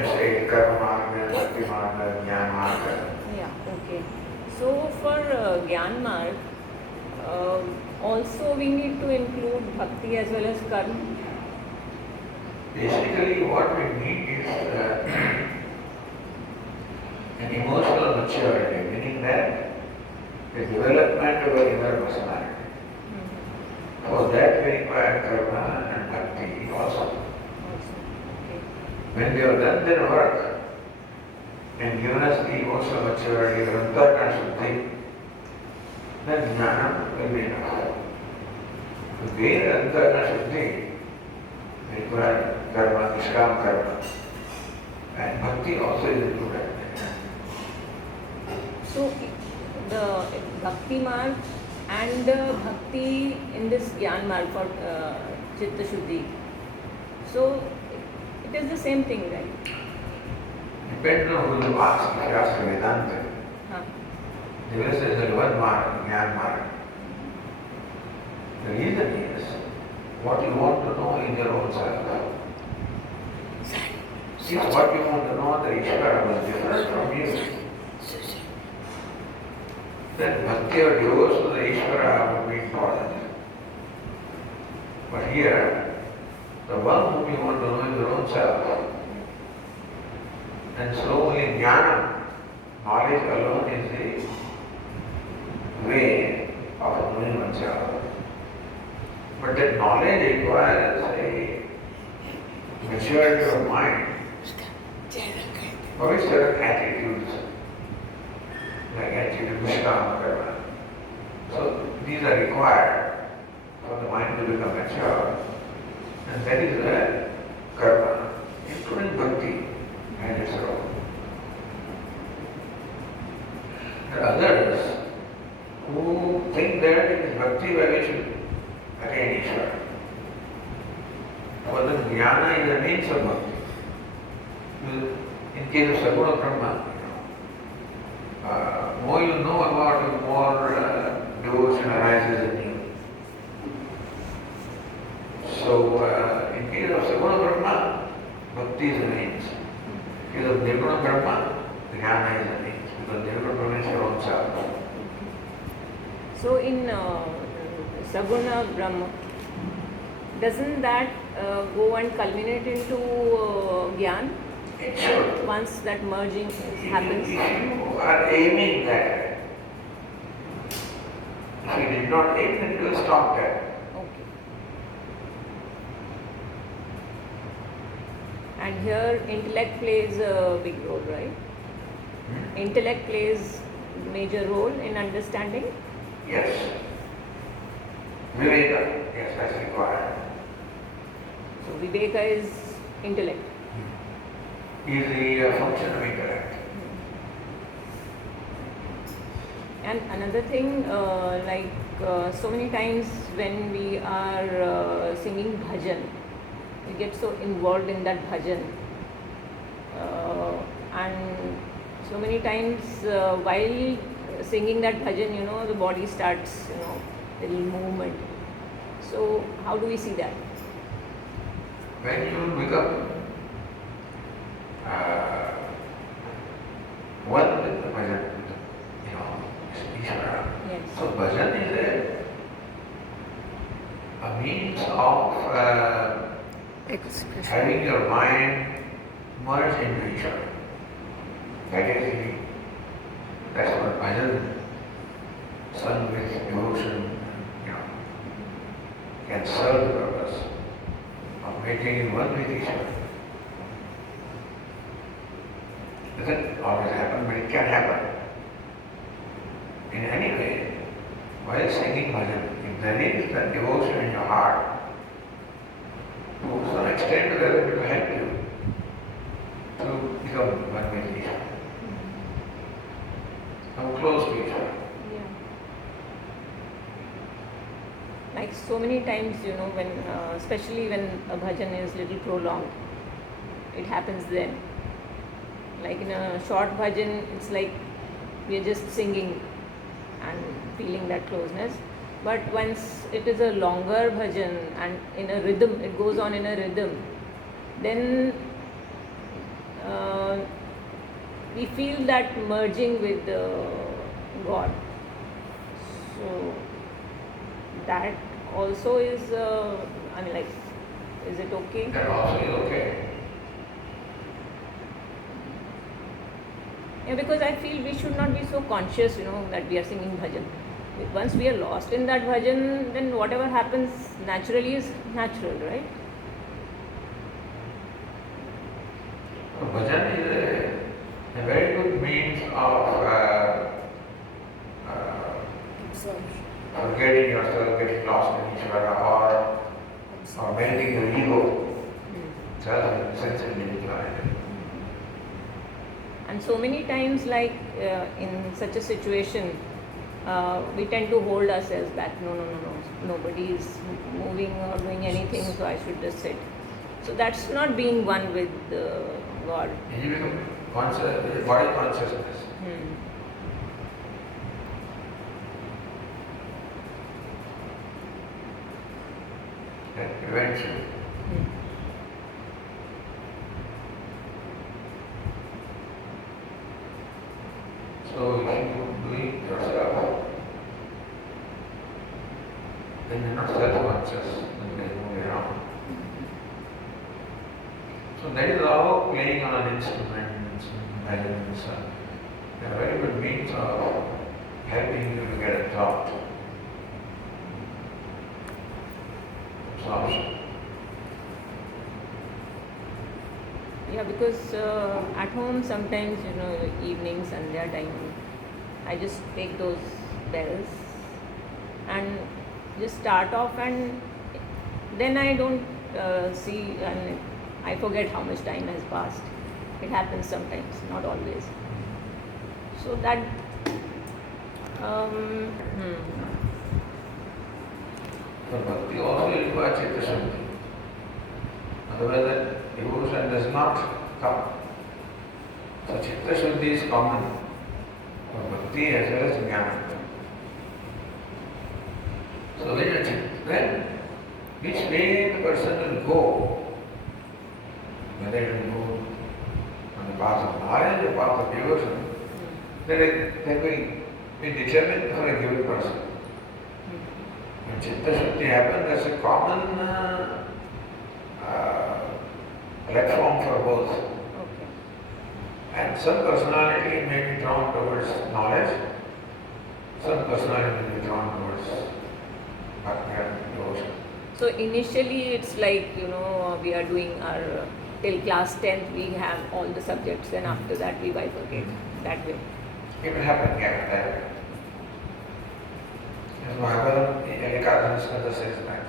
can say Karma-marga, Bhaktimarga, Jnanamarga. Yeah, okay. So for Jnanamarga, also we need to include Bhakti as well as Karma. Basically, what we need is an emotional maturity, meaning that the development of our inner personality. For that we require karma and bhakti also. Okay. When they have done their work and given us the emotional maturity, the antarana shuddhi, then jnana will be enough. To gain antarana shuddhi, we require karma, nishkam karma, and bhakti also is included. So the Bhaktimarga and Bhakti in this Jnanamarga for Chitta Shuddhi. So it is the same thing, right? Depends on who you ask. If you ask Vedanta, they will say there is one marga, Jnanamarga. The reason is what you want to know in your own self. If what you want to know, the Ishvara was different from you, then bhakti or devotion to the Ishvara would be important. But here, the one whom you want to know is your own self. And so only jnana, knowledge alone is the way of knowing oneself. But that knowledge requires a maturity of mind, or certain attitudes, like attitude, nishkama karma. So these are required for the mind to become mature, and that is where karma, including bhakti, and its role. There are others who think that it is bhakti by which we attain Ishvara. For them, jnana is the means of bhakti. In case of Saguna Brahma, more you know about it, more devotion arises in you. So, in case of Saguna Brahma, bhakti is the means. In case of Nirguna Brahma, jnana is the means, because Nirguna Brahma is your own self. So in Saguna Brahma, doesn't that go and culminate into Gyan? It should. Once that merging happens? If you are aiming that, if you did not aim, then you will stop there. Okay. And here intellect plays a big role, right? Intellect plays major role in understanding? Yes. Viveka, yes, that's required. So Viveka is intellect. Is the function of intellect. And another thing, so many times when we are singing bhajan, we get so involved in that bhajan. And so many times while singing that bhajan, the body starts, little movement. So how do we see that? When you become one with the bhajan, Ishvara. Yes. So bhajan is a means of having your mind merge into Ishvara. That's what bhajan, sung with devotion, can serve the purpose of making it one with Ishvara. Doesn't always happen, but it can happen. In any way, while singing bhajan, if there is that devotion in your heart, to some extent or other it will help you to become one with Ishvara. Come close to Ishvara. Yeah. Like so many times, when especially when a bhajan is little prolonged, it happens then. Like in a short bhajan, it's like we are just singing and feeling that closeness. But once it is a longer bhajan and in a rhythm, it goes on in a rhythm, then we feel that merging with God. So that also is, I mean, like, is it okay? That also is okay. Yeah, because I feel we should not be so conscious, that we are singing bhajan. Once we are lost in that bhajan, then whatever happens naturally is natural, right? Bhajan is a very good means of forgetting yourself, getting lost in Ishvara, or melting your ego, sense of individuality. And so many times, like in such a situation, we tend to hold ourselves back. No, nobody is moving or doing anything, so I should just sit. So that's not being one with God. You become conscious, body consciousness. And eventually, so if you do it yourself, then you're not self-conscious and then move around. So that is how playing on an instrument, violins, a very good means of helping you to get a thought. Absorption. Yeah, because at home sometimes, evening, Sandhya time, I just take those bells and just start off, and then I don't see, and I forget how much time has passed. It happens sometimes, not always. So that But Bhakti also requires Chitta Shuddhi. Otherwise that devotion does not come. So Chitta Shuddhi is common for Bhakti as well as Jnana. So when which way the person will go, whether it will go on the path of knowledge or path of devotion, that will be determined for a given person. When Chitta Shuddhi happens, that's a common platform for both. okay. And some personality may be drawn towards knowledge, some personality may be drawn towards devotion. So initially it's like, we are doing our, till class 10th we have all the subjects, and after that we bifurcate that way. It will happen, yeah, that. As Mahabharata, Ekadasi Skanda says that.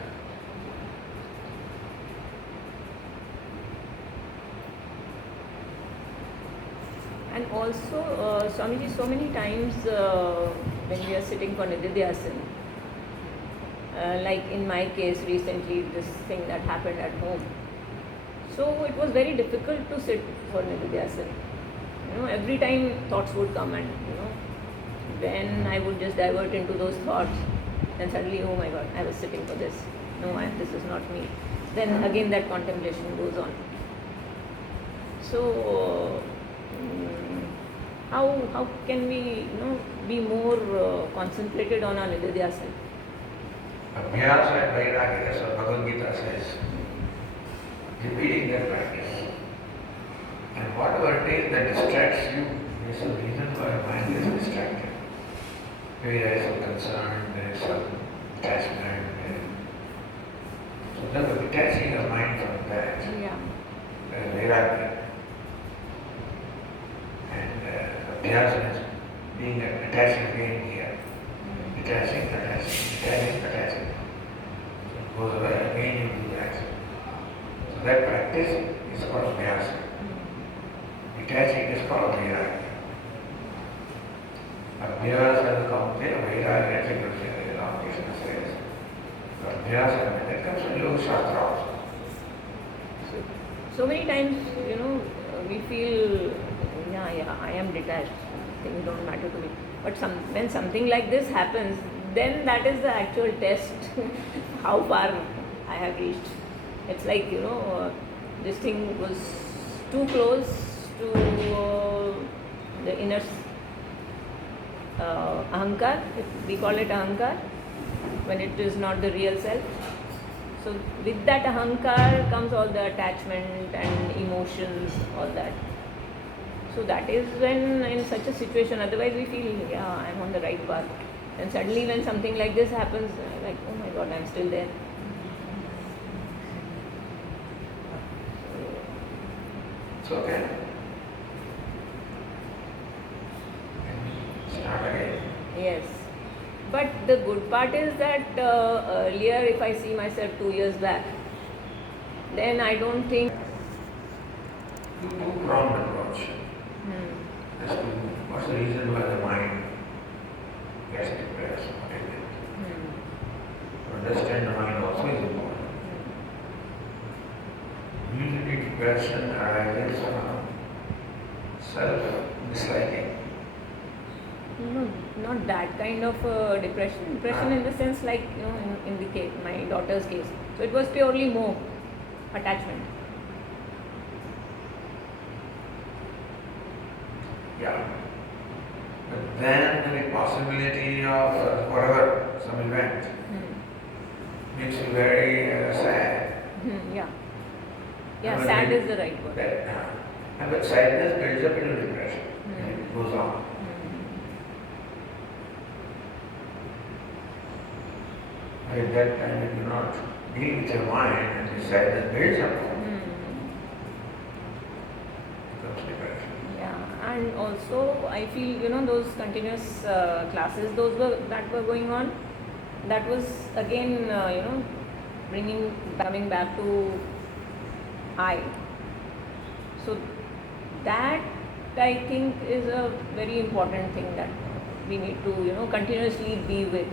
And also, Swamiji, so many times when we are sitting for Nididhyasana, like in my case recently, this thing that happened at home. So it was very difficult to sit for Nididhyasana. Every time thoughts would come, and then I would just divert into those thoughts. Then suddenly, oh my God, I was sitting for this. No, this is not me. Then again that contemplation goes on. So how can we be more concentrated on our Nididhyasana? Abhyasa and Vairagya, that's what Bhagavad Gita says. Repeating that practice. And whatever it is that distracts you, there is a reason why your mind is distracted. Maybe there is some concern, there is some attachment. So never detaching your mind from that. Yeah. Vairagya. And Abhyasa is being attaching again here. Detaching. So it goes away, again you do that. So that practice is called Abhyasa. Detaching is called Vairagya. Abhyasa comes there, Vairagya comes there, Ramakrishna says. So Abhyasa, that comes from Yoga Shastra also. So many times, we feel, I am detached, things don't matter to me. But when something like this happens, then that is the actual test, how far I have reached. It's like, this thing was too close to the inner ahankar, we call it ahankar, when it is not the real self. So with that ahankar comes all the attachment and emotions, all that. So that is when in such a situation, otherwise we feel, yeah, I'm on the right path. And suddenly when something like this happens, like, oh my God, I'm still there. It's okay. Start again. Yes. But the good part is that earlier, if I see myself 2 years back, then I don't think. Two-pronged approach. As to what's the reason why the mind gets depressed, what is it? To understand the mind also is important. Usually depression arises from self-disliking. No, not that kind of depression. Depression in the sense like, in the case, my daughter's case. So it was purely more attachment. Yeah. But then the possibility of whatever, some event, makes you very sad. Yeah. Yeah, And sad when is the right word. And but sadness builds up into depression. And it goes on. But at that time, if you not deal with your mind and the sadness builds up, becomes depression. Yeah, and also I feel those continuous classes, that were going on. That was again coming back to I. So that I think is a very important thing that we need to continuously be with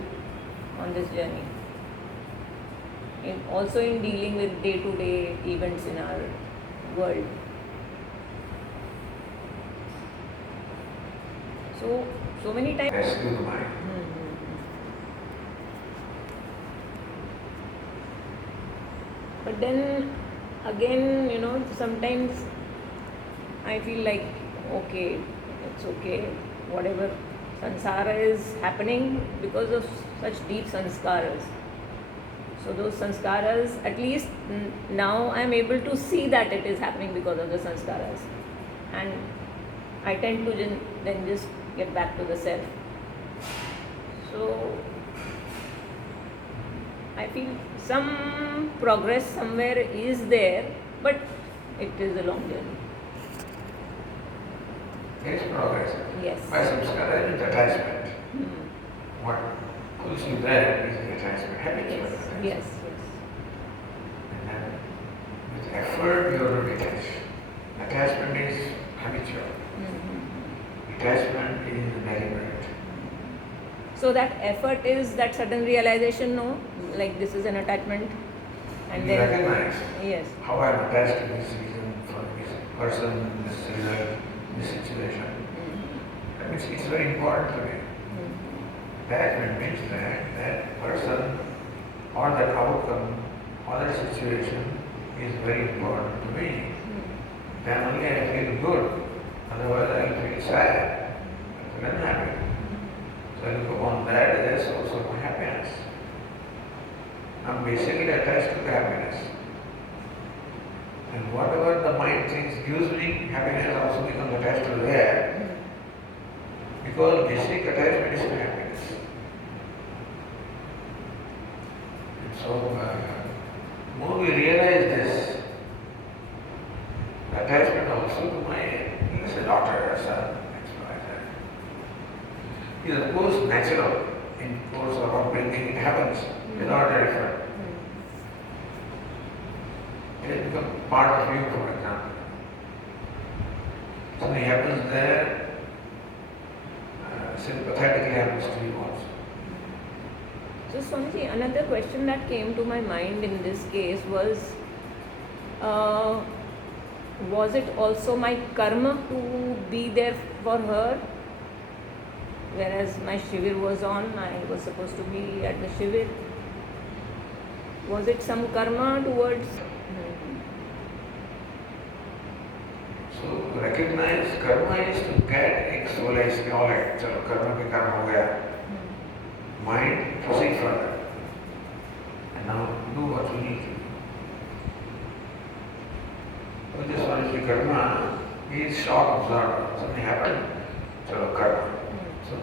on this journey. Also in dealing with day-to-day events in our world. So many times. Rescue the mind. But then again, sometimes I feel like, okay, it's okay, whatever sansara is happening because of such deep sanskaras. So those sanskaras, at least now I am able to see that it is happening because of the sanskaras. And I tend to then just get back to the self. So I feel some progress somewhere is there, but it is a long journey. There is progress. Yes. By samskara is attachment. What pulls you there is the attachment, habitual attachment. Yes. And then with effort you are to detach. Attachment is habitual. Attachment is deliberate. So that effort is that sudden realization, no? Like this is an attachment. And you then recognize yes. how I am attached to this reason, for this person, this result, this situation. That means it's very important to me. Attachment means that person or that outcome or that situation is very important to me. Then only I feel good. Otherwise I will feel sad. I feel unhappy. So I look upon that as a source of my happiness. I'm basically attached to the happiness. And whatever the mind thinks gives me happiness also becomes attached to that. Because basic attachment is to happiness. And so, more we realize this, attachment also to my, let's say, daughter or son, is of course natural. In course of upbringing it happens without effort. It has become part of you, for example. Something happens there, sympathetically happens to you also. So Swamiji, another question that came to my mind in this case was it also my karma to be there for her? Whereas my shivir was on, I was supposed to be at the shivir. Was it some karma towards? So recognize karma is to get actualized knowledge. चलो कर्म के कारण हो गया. Mind proceed further. And now do what you need to do. So this one is the karma. He is shock absorber. Something happened. So karma. So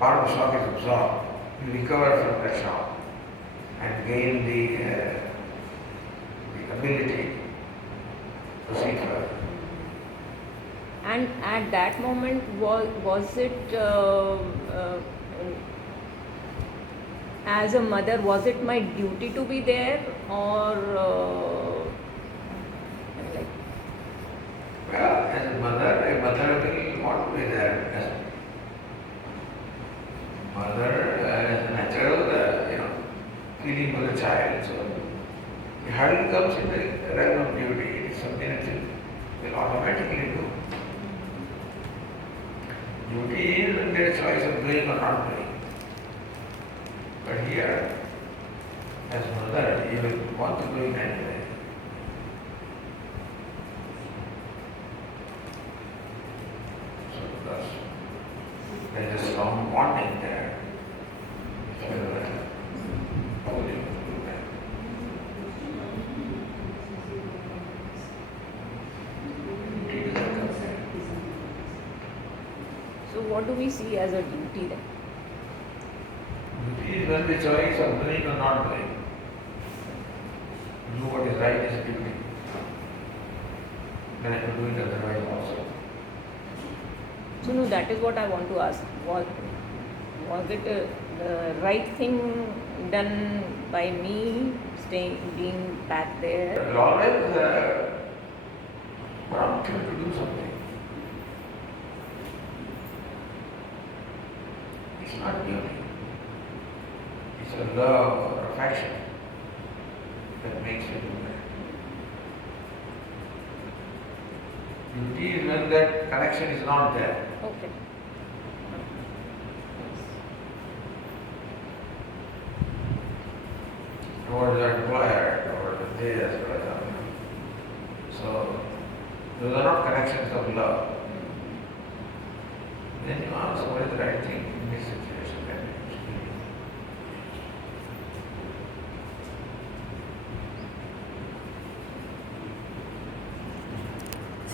part of the shock is absorbed. You recover from that shock and gain the ability to proceed further. And at that moment, was it as a mother, was it my duty to be there, or like? Well, as a mother will want to be there. As a mother, as a natural, feeling for the child. So the hurdle comes in the realm of duty. It is something that you will automatically do. Duty is when there is choice of doing or not doing. But here, as mother, you will want to do it anyway. So thus, there is a strong bonding there. So, holy to do that. Duty doesn't come there. So what do we see as a duty then? Duty is when the choice of doing or not doing. Do what is right is duty. Then I can do it otherwise also. So no, that is what I want to ask. Was it the right thing done by me, being back there? There will always prompt you to do something. It's not duty. It's a love or affection that makes you do that. Duty is when that connection is not there. Okay. Towards the employer, towards the this, for example. So, those are not connections of love. Then you ask what is the right thing in this situation.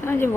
Sanjay,